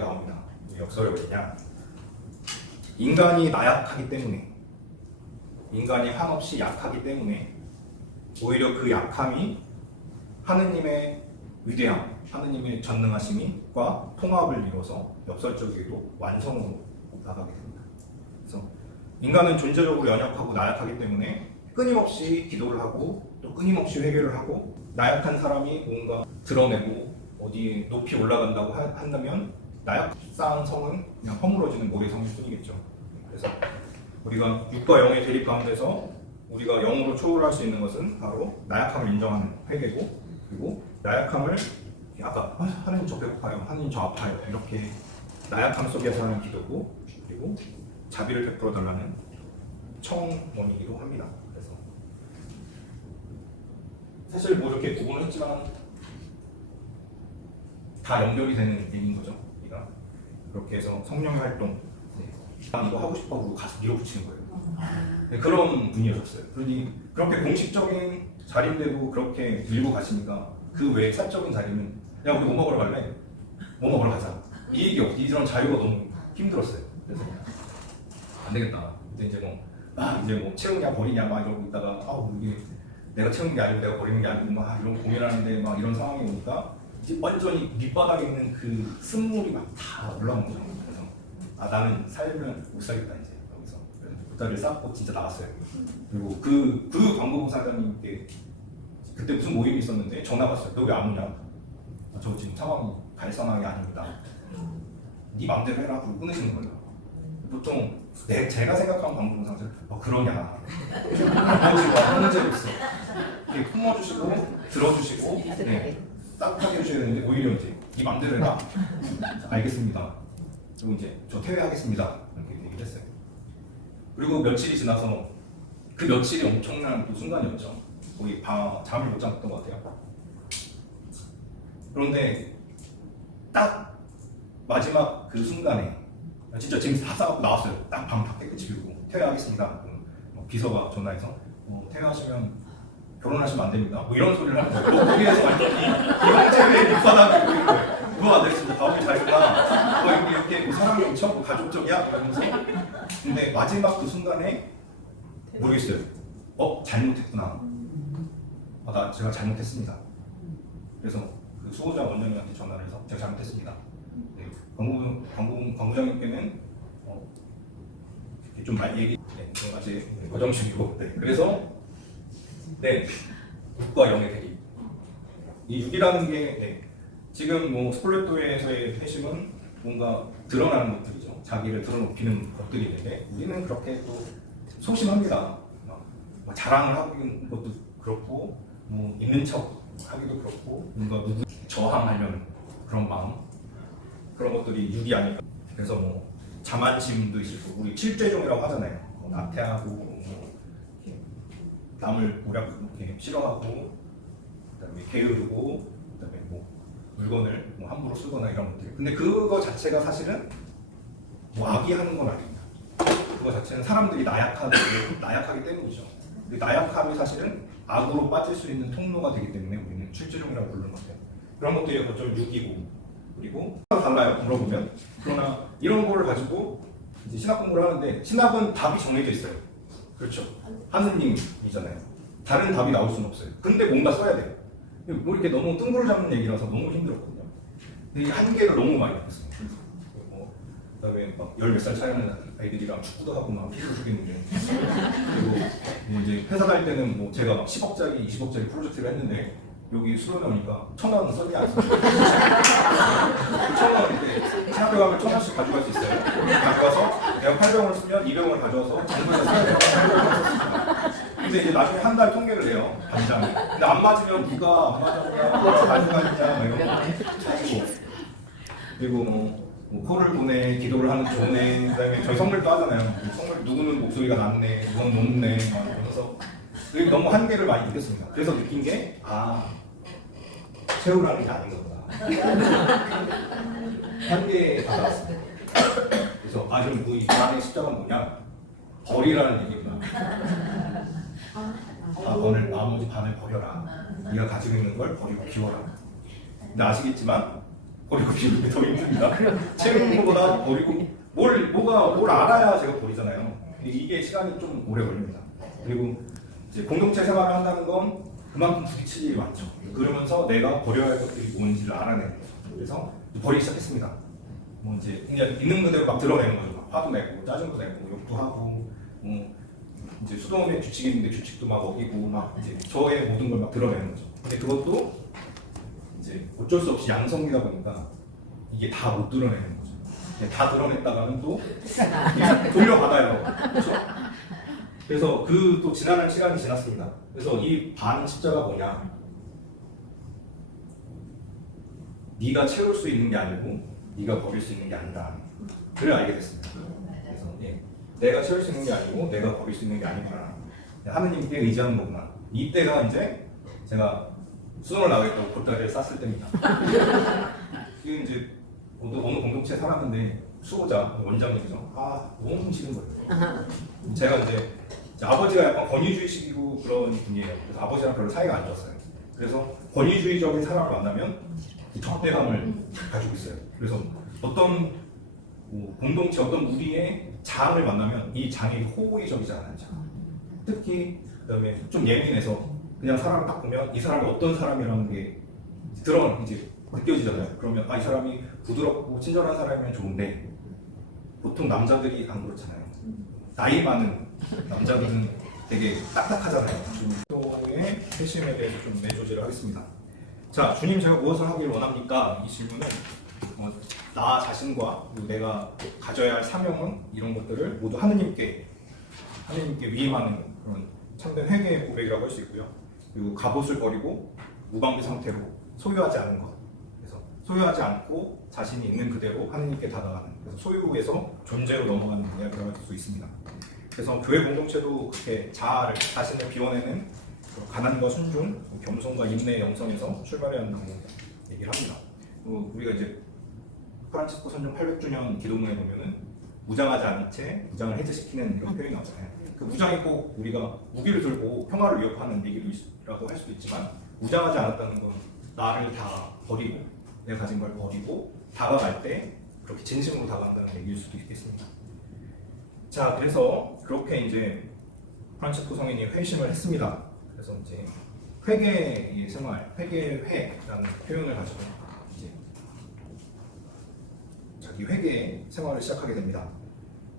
문제가 나옵니다. 역설이 왜냐? 인간이 나약하기 때문에, 인간이 한없이 약하기 때문에 오히려 그 약함이 하느님의 위대함, 하느님의 전능하심과 통합을 이뤄서 역설적이게도 완성으로 나가게 됩니다. 그래서 인간은 존재적으로 연약하고 나약하기 때문에 끊임없이 기도를 하고 또 끊임없이 회개를 하고, 나약한 사람이 뭔가 드러내고 어디에 높이 올라간다고 한다면 나약한 성은 그냥 허물어지는 모래성일 뿐이겠죠. 그래서 우리가 육과 영의 대립 가운데서 우리가 영으로 초월할 수 있는 것은 바로 나약함을 인정하는 회개고, 그리고 나약함을 아까 하나님 저 배고파요, 하나님 저 아파요, 이렇게 나약함 속에서 하는 기도고, 그리고 자비를 베풀어 달라는 청원이기도 합니다. 그래서 사실 뭐 이렇게 구분을 했지만 다 연결이 되는 얘기인 거죠. 우리가 그렇게 해서 성령의 활동, 난 이거 하고 싶어 하고 가서 밀어붙이는 거예요. 네, 그런 분이었어요. 그러니 그렇게 공식적인 자리인데도 그렇게 밀고 가시니까 그 외에 사적인 자리는 야 우리 뭐 먹으러 갈래? 뭐 먹으러 가자. 이 얘기 없이 이런 자유가 너무 힘들었어요. 그래서 안 되겠다. 근데 이제 이제 뭐 채우냐 버리냐 막 이러고 있다가 이게 내가 채우는 게 아니고 내가 버리는 게 아니고 막 이런 고민하는데 막 이런 상황이 오니까 이제 완전히 밑바닥에 있는 그 쓴물이 막 다 올라온 거죠. 그래서 나는 살면 못 살겠다 이제 여기서. 그래서 부탁을 쌓고 진짜 나갔어요. 그리고 그 광고부사장님께 그때 무슨 모임이 있었는데 전화 왔어요. 너 왜 안 오냐? 저 지금 상황이 갈 상황이 아닙니다. 네 맘대로 해라 하고 끊으시는 거예요. 보통 제가 생각하는 광고부사장은 그러냐? 아버지가 문제로 있어. 이렇게 품어주시고 들어주시고 따뜻하게 해주셔야 되는데 오히려 이제 네 맘대로 해라. 알겠습니다. 그리고 이제 저 퇴회하겠습니다. 이렇게 얘기를 했어요. 그리고 며칠이 지나서 그 며칠이 엄청난 또 순간이었죠. 거의 잠을 못 잤던 것 같아요. 그런데 딱 마지막 그 순간에 진짜 짐 다 싸갖고 나왔어요. 딱 방 다 깨끗이 비우고 퇴회하겠습니다. 비서가 전화해서 퇴회하시면 결혼하시면 안 됩니다. 뭐 이런 소리를 하는 거예요. 거기에서 완전히 이형제의 밑바닥이 보이는 거예요. 누가 됐습니다. 다음에 잘했다. 이렇게 사랑이 엄청 가족적이야? 이러면서. 근데 마지막 그 순간에 모르겠어요. 잘못했구나. 제가 잘못했습니다. 그래서 그 수호자 원장님한테 전화를 해서 제가 잘못했습니다. 네, 광부장님께는 좀 많이 얘기, 아직 과정 중이고, 그래서 육과 영의 대립. 이 6이라는 게 지금 스폴레토에서의 회심은 뭔가 드러나는 것들이죠. 자기를 드러놓기는 것들이 있는데 우리는 그렇게 또 소심합니다. 자랑을 하는 것도 그렇고, 있는 척 하기도 그렇고, 뭔가 누구 저항하려는 그런 마음, 그런 것들이 6이 아닐까. 그래서 자만심도 있고, 우리 7죄종이라고 하잖아요. 나태하고, 남을 이렇게 싫어하고, 그다음에 게으르고, 그다음에 물건을 함부로 쓰거나 이런 것들. 근데 그거 자체가 사실은 악이 하는 건 아닙니다. 그거 자체는 사람들이 나약하기 때문이죠. 근데 나약함이 사실은 악으로 빠질 수 있는 통로가 되기 때문에 우리는 출제종이라고 부르는 것 같아요. 그런 것들이 거점 6이고, 그리고 달라요. 물어보면. 그러나 이런 거를 가지고 이제 신학 공부를 하는데 신학은 답이 정해져 있어요. 그렇죠. 하느님이잖아요. 다른 답이 나올 수는 없어요. 근데 뭔가 써야 돼요. 이렇게 너무 뜬구를 잡는 얘기라서 너무 힘들었거든요. 이 한계를 너무 많이 느꼈어요. 그다음에 막 10몇 살 차이는 아이들이랑 축구도 하고 막 피를 죽이는데, 그리고 이제 회사 다닐 때는 제가 막 10억짜리, 20억짜리 프로젝트를 했는데 여기 수련회 오니까 1,000원 써니 안 써요. 1,000원 이제 신학교 가면 1,000원씩 가져갈 수 있어요. 가져가서 내가 800원을 쓰면 200원을 가져와서 정부에서 써야 돼요. 근데 이제 나중에 한 달 통계를 내요, 반장이. 근데 안 맞으면 누가 안 맞았냐, 누가 가져갔냐 이런 거 따지고. 그리고 코를 보내, 기도를 하는 좋네, 그다음에 저희 선물도 하잖아요. 선물 누구는 목소리가 낮네, 누구는 높네, 막 이러면서 너무 한계를 많이 느꼈습니다. 그래서 느낀 게 채우라는 게 아닌 거구나. 한계에 다다랐습니다. 그래서 그럼 이 안의 십자가는 뭐냐? 벌이라는 얘기구나. 나머지 반을 버려라. 네가 가지고 있는 걸 버리고 비워라. 근데 아시겠지만 버리고 비우는 게 더 힘듭니다. 채우는 것보다 버리고 뭘 알아야 제가 버리잖아요. 이게 시간이 좀 오래 걸립니다. 그리고 이제 공동체 생활을 한다는 건 그만큼 부딪힐 일이 많죠. 그러면서 내가 버려야 할 것들이 뭔지를 알아내는 거죠. 그래서 버리기 시작했습니다. 뭐 이제 그냥 있는 그대로 막 드러내는 거죠. 막 화도 내고 짜증도 내고 욕도 하고 이제 수동의 규칙이 있는데 규칙도 막 어기고 막 이제 저의 모든 걸 막 드러내는 거죠. 근데 그것도 이제 어쩔 수 없이 양성이다 보니까 이게 다 못 드러내는 거죠. 다 드러냈다가는 또 돌려받아요. 그렇죠? 그래서 그 또 지나는 시간이 지났습니다. 그래서 이 반 십자가 뭐냐? 네가 채울 수 있는 게 아니고 네가 버릴 수 있는 게 아니다. 그래 알게 됐습니다. 그래서 내가 채울 수 있는 게 아니고 내가 버릴 수 있는 게 아니구나. 하느님께 의지하는 거구나. 이때가 이제 제가 수능을 나가겠다고 돗다리를 쌌을 때입니다. 이게 이제 어느 공동체에 살았는데 수호자 원장님이죠. 너무 싫은 거예요. 제가 이제 아버지가 약간 권위주의식이고 그런 분이에요. 그래서 아버지랑 별로 사이가 안 좋았어요. 그래서 권위주의적인 사람을 만나면 적대감을 가지고 있어요. 그래서 어떤 공동체, 어떤 무리의 장을 만나면 이 장이 호의적이지 않아요. 특히 그다음에 좀 예민해서 그냥 사람을 딱 보면 이 사람이 어떤 사람이라는 게 이제 느껴지잖아요. 그러면 이 사람이 부드럽고 친절한 사람이면 좋은데 보통 남자들이 안 그렇잖아요. 나이 많은 남자들은 되게 딱딱하잖아요. 주님의 회심에 대해서 좀 내조제를 하겠습니다. 자, 주님 제가 무엇을 하길 원합니까? 이 질문은 나 자신과 그리고 내가 가져야 할 사명은 이런 것들을 모두 하느님께 위임하는 그런 참된 회개의 고백이라고 할 수 있고요. 그리고 갑옷을 버리고 무방비 상태로 소유하지 않은 것. 그래서 소유하지 않고 자신이 있는 그대로 하느님께 다가가는. 그래서 소유에서 존재로 넘어가는 이야기라고 할 수 있습니다. 그래서 교회 공동체도 그렇게 자신을 비워내는 가난과 순종, 겸손과 인내의 영성에서 출발해야 한다고 얘기를 합니다. 우리가 이제 프란치스코 선정 800주년 기도문에 보면은 무장하지 않은 채 무장을 해제시키는 이런 표현이 나오잖아요. 그 무장이 꼭 우리가 무기를 들고 평화를 위협하는 얘기라고 할 수도 있지만 무장하지 않았다는 건 나를 다 버리고 내가 가진 걸 버리고 다가갈 때 그렇게 진심으로 다가간다는 얘기일 수도 있겠습니다. 자, 그래서 그렇게 이제 프란치스코 성인이 회심을 했습니다. 그래서 이제 회개의 생활, 회개의 회라는 표현을 가지고 이제 자기 회개의 생활을 시작하게 됩니다.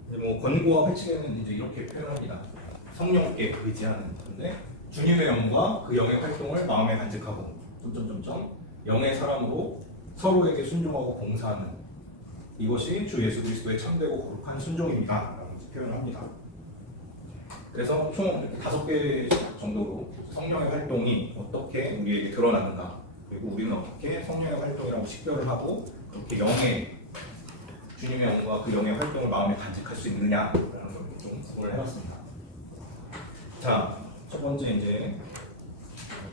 이제 권고와 회칙에는 이제 이렇게 표현합니다. 성령께 의지하는 건데 주님의 영과 그 영의 활동을 마음에 간직하고 영의 사람으로 서로에게 순종하고 봉사하는 이것이 주 예수 그리스도의 참되고 거룩한 순종입니다. 라고 표현을 합니다. 그래서 총 5개 정도로 성령의 활동이 어떻게 우리에게 드러나는가, 그리고 우리는 어떻게 성령의 활동이라고 식별을 하고 그렇게 주님의 영과 그 영의 활동을 마음에 간직할 수 있느냐라는 걸 좀 구분을 해봤습니다. 자, 첫 번째 이제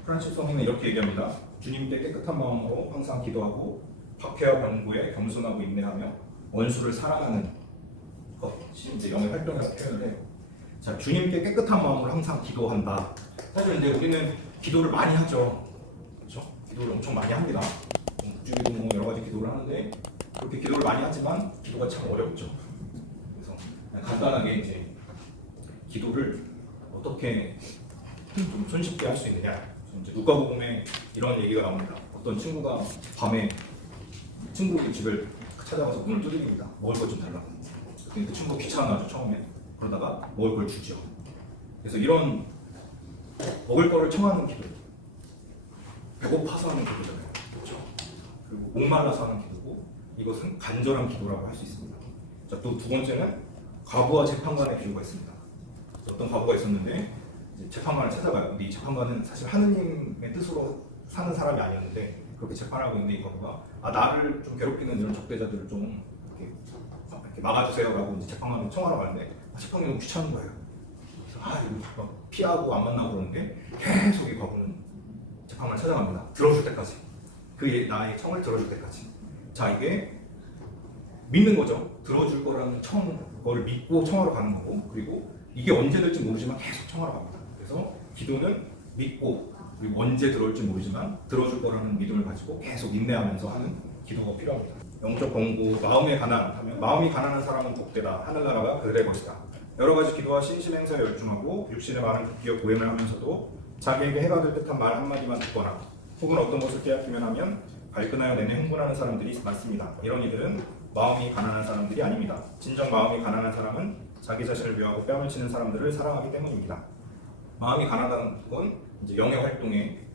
프란치스코 성인은 이렇게 얘기합니다. 주님께 깨끗한 마음으로 항상 기도하고 박해와 권고에 겸손하고 인내하며 원수를 사랑하는 것이 이제 영의 활동이라고 표현을 해요. 자, 주님께 깨끗한 마음으로 항상 기도한다. 사실 이제 우리는 기도를 많이 하죠. 그렇죠? 기도를 엄청 많이 합니다. 국주기도 여러 가지 기도를 하는데 그렇게 기도를 많이 하지만 기도가 참 어렵죠. 그래서 간단하게 이제 기도를 어떻게 좀 손쉽게 할 수 있느냐. 이제 누가복음에 이런 얘기가 나옵니다. 어떤 친구가 밤에 친구 집을 찾아가서 문을 두드립니다. 먹을 것 좀 달라고. 그 친구 귀찮아하죠 처음에. 그러다가 먹을 걸 주죠. 그래서 이런 먹을 거를 청하는 기도, 배고파서 하는 기도잖아요. 그렇죠? 그리고 목말라서 하는 기도고, 이것은 간절한 기도라고 할 수 있습니다. 자, 또 두 번째는 과부와 재판관의 기도가 있습니다. 어떤 과부가 있었는데 이제 재판관을 찾아가요. 근데 이 재판관은 사실 하느님의 뜻으로 사는 사람이 아니었는데 그렇게 재판하고 있는데 이 과부가 나를 좀 괴롭히는 이런 적대자들을 좀 이렇게 막아주세요라고 이제 재판관을 청하러 가는데 재판관이 너무 귀찮은 거예요. 그래서 이거 피하고 안 만나고 그러는데 계속 이 과부는 재판관을 찾아갑니다. 들어줄 때까지. 나의 청을 들어줄 때까지. 자, 이게 믿는 거죠. 들어줄 거라는 그거를 믿고 청하러 가는 거고, 그리고 이게 언제 될지 모르지만 계속 청하러 갑니다. 그래서 기도는 믿고, 그리고 언제 들어올지 모르지만 들어줄 거라는 믿음을 가지고 계속 인내하면서 하는 기도가 필요합니다. 영적 공부, 마음의 가난하면 마음이 가난한 사람은 복되다. 하늘나라가 그들의 것이다. 여러 가지 기도와 신심 행사에 열중하고 육신의 많은 기업 보행을 하면서도 자기에게 해가 될 듯한 말 한마디만 듣거나 혹은 어떤 것을 깨닫기만 하면 발끈하여 내내 흥분하는 사람들이 많습니다. 이런 이들은 마음이 가난한 사람들이 아닙니다. 진정 마음이 가난한 사람은 자기 자신을 위하고 뺨을 치는 사람들을 사랑하기 때문입니다. 마음이 가난한 건 이제 영의 활동에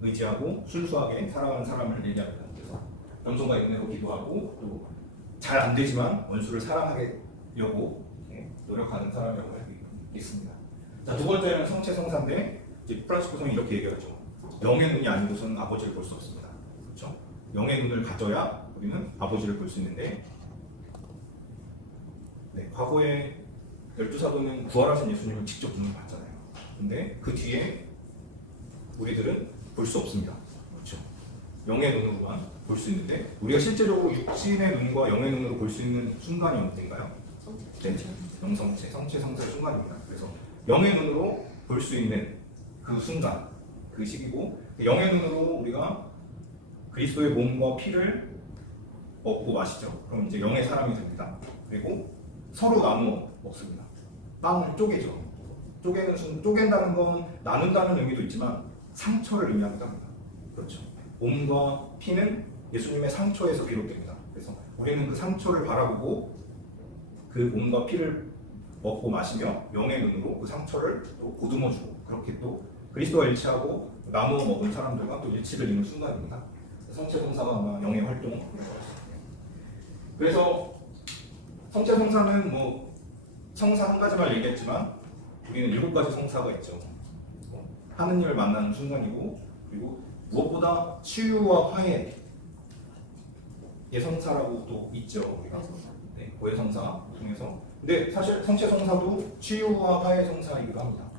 의지하고 순수하게 살아가는 사람을 얘기합니다. 그래서 겸손과 인내로 기도하고 또 잘 안 되지만 원수를 사랑하려고 노력하는 사람이라고 할 수 있습니다. 자, 두 번째는 성체 성사인데 이제 프란시스 구성이 이렇게 얘기하죠. 영의 눈이 아니고서는 아버지를 볼 수 없습니다. 그렇죠? 영의 눈을 가져야 우리는 아버지를 볼 수 있는데, 과거에 12사도는 부활하신 예수님을 직접 눈을 봤잖아요. 근데 그 뒤에 우리들은 볼 수 없습니다. 그렇죠? 영의 눈으로만 볼 수 있는데 우리가 실제로 육신의 눈과 영의 눈으로 볼 수 있는 순간이 언제인가요? 네, 영성체, 성체, 성사의 순간입니다. 그래서 영의 눈으로 볼 수 있는 그 순간, 그 시기고, 영의 눈으로 우리가 그리스도의 몸과 피를 먹고 마시죠. 그럼 이제 영의 사람이 됩니다. 그리고 서로 나누어 먹습니다. 빵을 쪼개죠. 쪼갠다는 건 나눈다는 의미도 있지만 상처를 의미하기도 합니다. 그렇죠. 몸과 피는 예수님의 상처에서 비롯됩니다. 그래서 우리는 그 상처를 바라보고 그 몸과 피를 먹고 마시며 영의 눈으로 그 상처를 또 보듬어주고, 그렇게 또 그리스도와 일치하고 나누어 먹은 사람들과 또 일치를 이루는 순간입니다. 성체 성사가 아마 영의 활동을 그래서 성체 성사는 뭐 성사 한 가지만 얘기했지만 우리는 7가지 성사가 있죠. 하느님을 만나는 순간이고, 그리고 무엇보다 치유와 화해의 성사라고 또 있죠. 우리가 고해 성사 통해서. 근데 사실 성체 성사도 치유와 화해 성사이기도 합니다.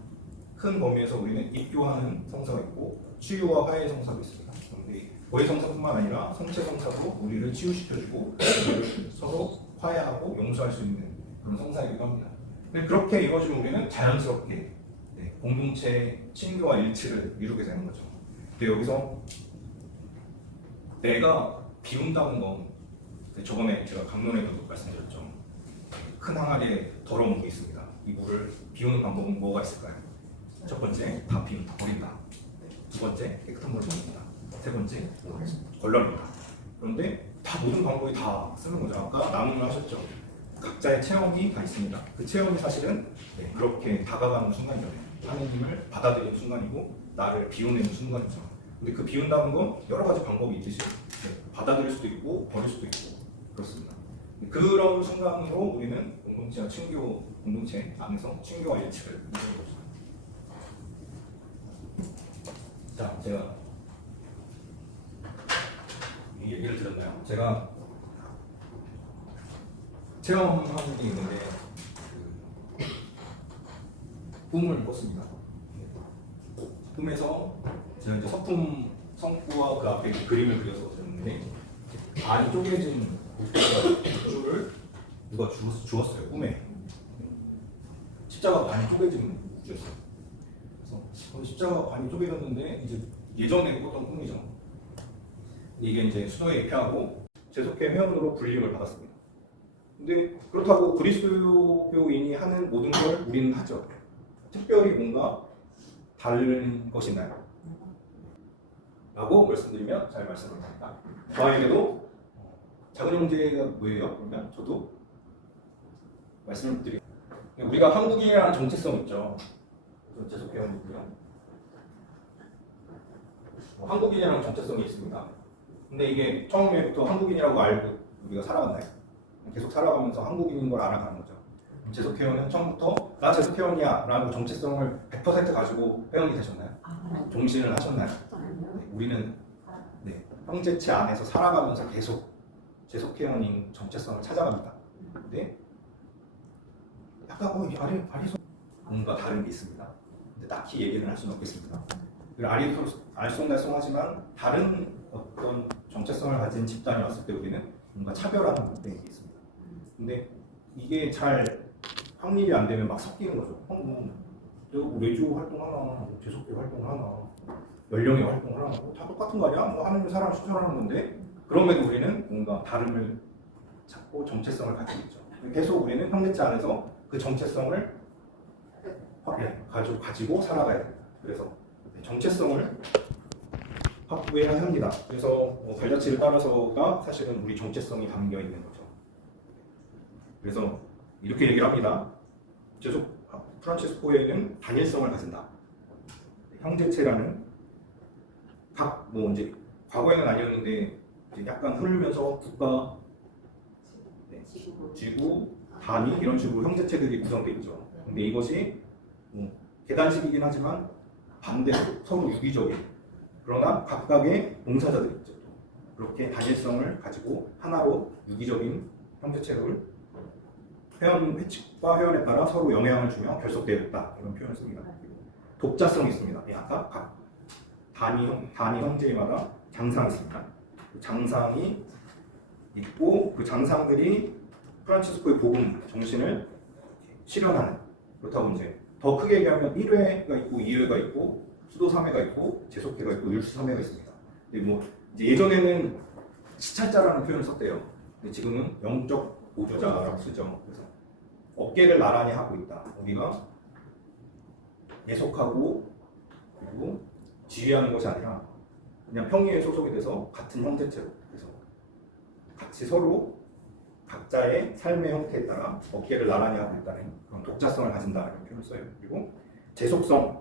큰 범위에서 우리는 입교하는 성사가 있고 치유와 화해 성사도 있습니다. 그런데 고해 성사뿐만 아니라 성체 성사도 우리를 치유시켜주고 우리를 서로 화해하고 용서할 수 있는 그런 성사이기도 합니다. 근데 그렇게 이루어지면 우리는 자연스럽게 공동체의 친교와 일치를 이루게 되는 거죠. 근데 여기서 내가 비운다는 건 저번에 제가 강론에도 말씀드렸죠. 큰 항아리에 더러운 물이 있습니다. 이 물을 비우는 방법은 뭐가 있을까요? 첫 번째, 다 비운다, 버린다. 두 번째, 깨끗한 물을 먹는다. 세 번째, 걸러낸다. 그런데 다 모든 방법이 다 쓰는 거죠. 아까 나눔을 하셨죠. 각자의 체험이 다 있습니다. 그 체험이 사실은 그렇게 다가가는 순간이잖아요. 하느님을 받아들이는 순간이고 나를 비워내는 순간이죠. 근데 그 비운다는 건 여러 가지 방법이 있듯이 받아들일 수도 있고 버릴 수도 있고 그렇습니다. 그런 순간으로 우리는 공동체와 친교, 공동체 안에서 친교와 일치를 이루는 거죠. 자, 제가 이 얘기를 들었나요? 제가 체험하는 게 있는데 꿈을 꿨습니다. 꿈에서 제가 이제 서품 성구와 그 앞에 그림을 그려서 드렸는데 안이 쪼개진 우주를 누가 주었어요. 꿈에 십자가 반이 쪼개진 우주였어요. 그래서 십자가 반이 쪼개졌는데 이제 예전에 꿨던 꿈이죠. 이게 이제 수도에 입회하고 재속회 회원으로 불림을 받았습니다. 근데 그렇다고 그리스도교인이 하는 모든 걸 우리는 하죠. 특별히 뭔가 다른 것이 있나요? 라고 말씀드리면 잘 말씀을 드립니다. 저에게도 작은 형제가 뭐예요? 그러면 저도 말씀을 드릴게요. 우리가 한국인이라는 정체성 있죠. 재속 회원이고요. 한국인이라는 정체성이 있습니다. 근데 이게 처음에부터 한국인이라고 알고 우리가 살아갔나요? 계속 살아가면서 한국인인 걸 알아가는 거죠. 재속 회원은 처음부터 나 재속 회원이야 라는 정체성을 100% 가지고 회원이 되셨나요? 종신을 하셨나요? 우리는 형제체 안에서 살아가면서 계속 재속 회원인 정체성을 찾아갑니다. 근데 약간 아리송 뭔가 다른 게 있습니다. 근데 딱히 얘기는 할 수는 없겠습니다. 알쏭달쏭하지만 다른 어떤 정체성을 가진 집단이 왔을 때 우리는 뭔가 차별하는 게 있습니다. 근데 이게 잘 확립이 안 되면 막 섞이는 거죠. 외주 활동하나, 재속회 활동하나, 연령의 활동하나, 다 똑같은 거 아니야? 뭐 하는 사람 추천하는 건데 그럼에도 우리는 뭔가 다름을 찾고 정체성을 가지고 있죠. 계속 우리는 형제체 안에서 그 정체성을 가지고 살아가야 됩니다. 그래서 정체성을 확보해야 합니다. 그래서 발자취를 따라서가 사실은 우리 정체성이 담겨 있는 거죠. 그래서 이렇게 얘기를 합니다. 제속 프란치스코에는 단일성을 가진다. 형제체라는 이제 과거에는 아니었는데 이제 약간 흐르면서 국가, 지구, 단위 이런 식으로 형제체들이 구성되어 있죠. 근데 이것이 계단식이긴 하지만 반대로 서로 유기적인, 그러나 각각의 봉사자들이 있죠. 그렇게 단일성을 가지고 하나로 유기적인 형제체를 회칙과 회원에 따라 서로 영향을 주며 결속되어 있다. 이런 표현을 씁니다. 독자성이 있습니다. 아까 각 단위 형제마다 장상이 있습니다. 그 장상이 있고 그 장상들이 프란치스코의 복음 정신을 실현하는, 그렇다고 이제 더 크게 얘기하면 1회가 있고 2회가 있고 수도 3회가 있고 제속회가 있고 율수 3회가 있습니다. 근데 이제 예전에는 시찰자라는 표현을 썼대요. 근데 지금은 영적 보조자라고 쓰죠. 그래서 업계를 나란히 하고 있다. 우리가 예속하고 그리고 지휘하는 것이 아니라 그냥 평의에 소속이 돼서 같은 형제체로, 그래서 같이 서로 각자의 삶의 형태에 따라 업계를 나란히 하고 있다는 그런 독자성을 가진다 이런 표현을 써요. 그리고 제속성.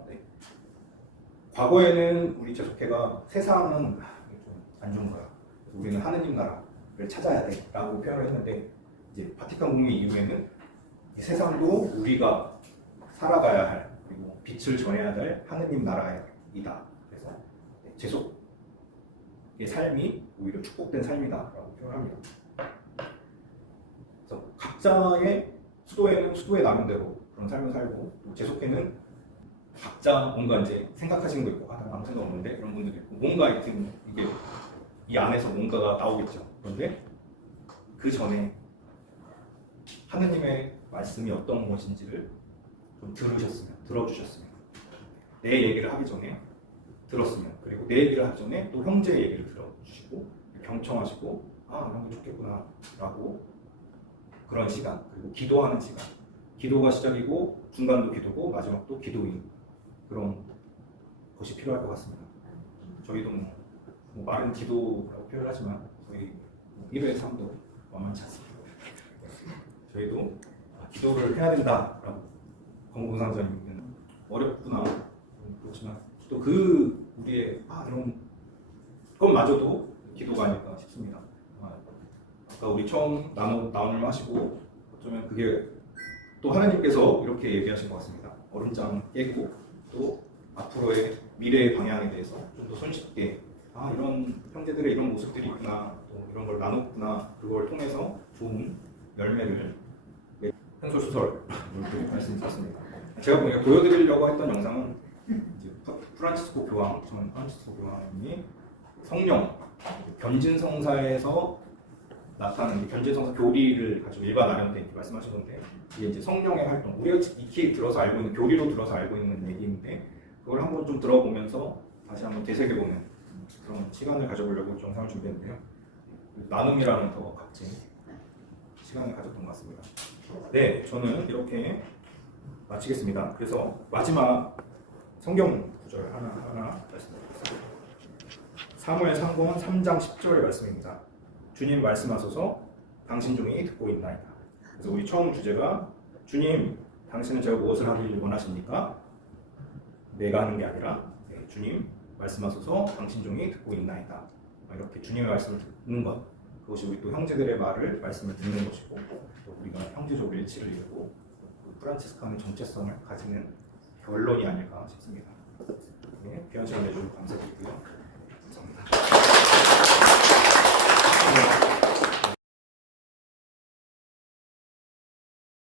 과거에는 우리 제속회가 세상은 좀 안 좋은 거야. 우리는 하느님 나라를 찾아야 돼라고 표현을 했는데 이제 바티칸 공의 이후에는 세상도 우리가 살아가야 할, 그리고 빛을 전해야 될 하느님 나라이다. 그래서 제속의 삶이 오히려 축복된 삶이다라고 표현합니다. 그래서 각자의 수도에는 수도의 나름대로 그런 삶을 살고, 또 제속회는 각자 뭔가 이제 생각하시는 거 있고 아무 생각 없는데 그런 분들이 있고, 뭔가 이게 이 안에서 뭔가가 나오겠죠. 그런데 그 전에 하느님의 말씀이 어떤 것인지를 좀 들어주셨으면, 내 얘기를 하기 전에 들었으면, 그리고 내 얘기를 하기 전에 또 형제의 얘기를 들어주시고 경청하시고 이런 게 좋겠구나 라고, 그런 시간, 그리고 기도하는 시간, 기도가 시작이고 중간도 기도고 마지막도 기도인 그런 것이 필요할 것 같습니다. 저희도 마른 기도라고 표현하지만 거의 1회 3도 만만치 않습니다. 저희도 기도를 해야 된다라고, 권고상자님은 어렵구나, 그렇지만 또 우리의 이런 것마저도 기도가 아닐까 싶습니다. 아까 우리 처음 나눔을 하시고 어쩌면 그게 또 하나님께서 이렇게 얘기하신 것 같습니다. 얼음장 깨고 또 앞으로의 미래의 방향에 대해서 좀 더 손쉽게 이런 형제들의 이런 모습들이 있구나, 또 이런 걸 나눴구나, 그걸 통해서 좋은 열매를 현소수설 이렇게 말씀드렸습니다. 제가 보여드리려고 했던 영상은 이제 프란치스코 교황이 성령 변진성사에서 나타나는 변진성사 교리를 가지고 일반 아련테 말씀하신 건데, 이게 이제 성령의 활동, 우리가 익히 들어서 알고 있는, 교리로 들어서 알고 있는 얘기인데 그걸 한번 좀 들어보면서 다시 한번 되새겨보는 그런 시간을 가져보려고 영상을 준비했는데요. 나눔이라는 더 값진 시간을 가졌던 것 같습니다. 네, 저는 이렇게 마치겠습니다. 그래서 마지막 성경 구절 하나 말씀드리겠습니다. 사무엘상권 3장 10절의 말씀입니다. 주님 말씀하소서, 당신 종이 듣고 있나이다. 그래서 우리 처음 주제가 주님, 당신은 제가 무엇을 하길 원하십니까? 내가 하는 게 아니라 주님 말씀하소서, 당신 종이 듣고 있나이다. 이렇게 주님의 말씀을 듣는 것, 그것이 우리 또 형제들의 말씀을 듣는 것이고, 또 우리가 형제적 일치를 이루고 프란치스카는 정체성을 가지는 결론이 아닐까 싶습니다. 네, 귀한 시간 내주셔서 감사드리고요. 감사합니다.